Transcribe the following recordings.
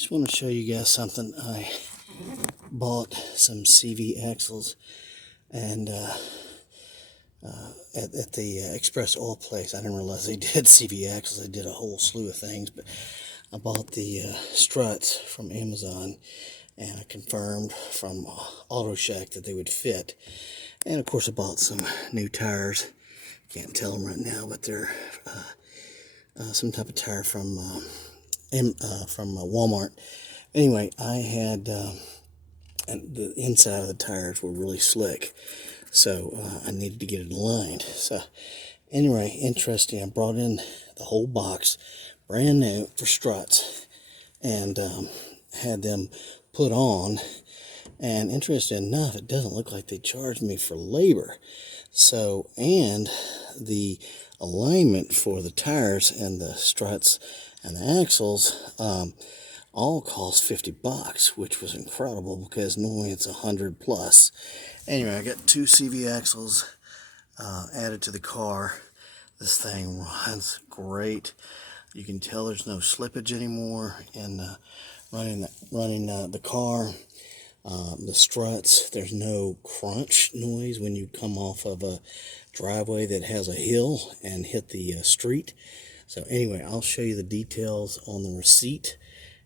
Just want to show you guys something. I bought some CV axles and at the Express Oil place. I didn't realize they did CV axles. They did a whole slew of things, but I bought the struts from Amazon, and I confirmed from Auto Shack that they would fit. And of course I bought some new tires. Can't tell them right now, but they're some type of tire from Walmart. Anyway, I had and the inside of the tires were really slick, so I needed to get it aligned. So anyway, interesting. I brought in the whole box, brand new, for Struts, and had them put on. And interesting enough, it doesn't look like they charged me for labor. So, and the alignment for the tires and the struts and the axles all cost $50, which was incredible because normally it's $100 plus. Anyway, I got two CV axles added to the car. This thing runs great. You can tell there's no slippage anymore in running the car. The struts, there's no crunch noise when you come off of a driveway that has a hill and hit the street. So anyway, I'll show you the details on the receipt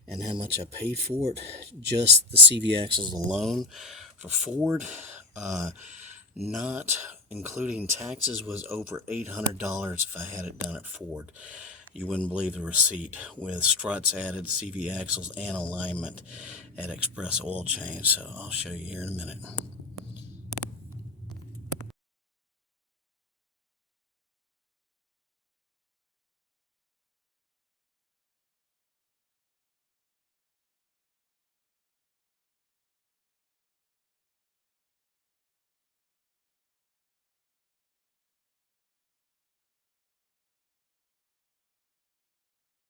and how much I paid for it. Just the CV axles alone for Ford, not including taxes, was over $800 if I had it done at Ford. You wouldn't believe the receipt, with struts added, CV axles, and alignment at Express Oil Change. So I'll show you here in a minute.